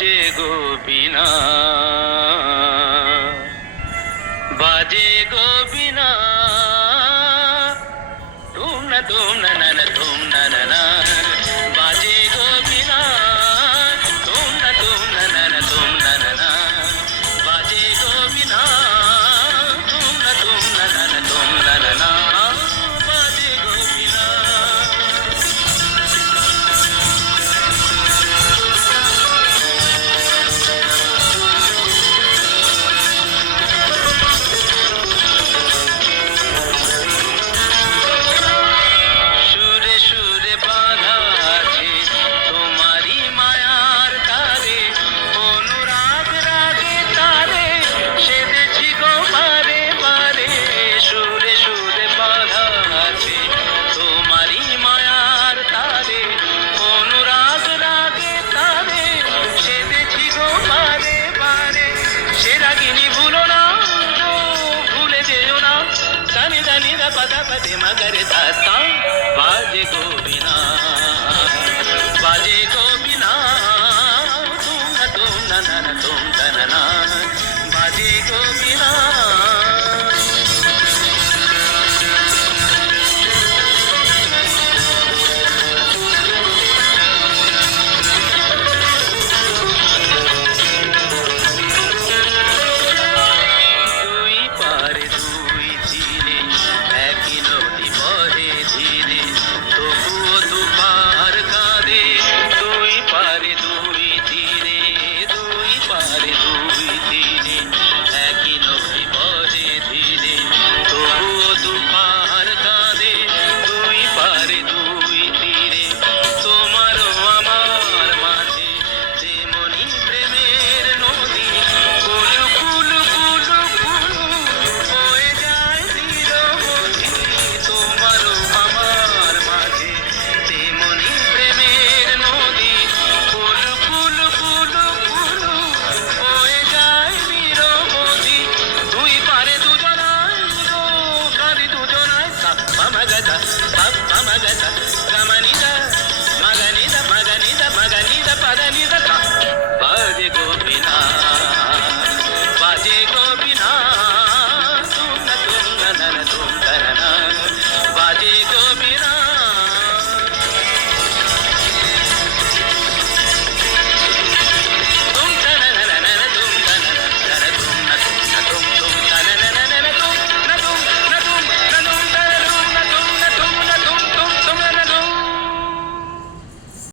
বাজে গো বিনা, বাজে গো বিনা, তুম না তুম না না না তুম না না না, বাজে গো বিনা, তুম না না না তুম না না, বাজে গো বিনা, তুম না না না তুম না না, বাজে গো বিনা। সুরে সুরে বাঁধা আছে তোমারি মায়ার তারে, অনুরাগ রাগে তারে সেধেছি গো বারে বারে। সুরে সুরে বাঁধা আছে তোমারি মায়ার তারে, অনুরাগ রাগে তারে সেধেছি গো বারে বারে। সে রাগিনী ভুলো না, ও ভুলে যেও না, দানি দানি রা পদা পদে মগরে দাস্তা, বাজে গো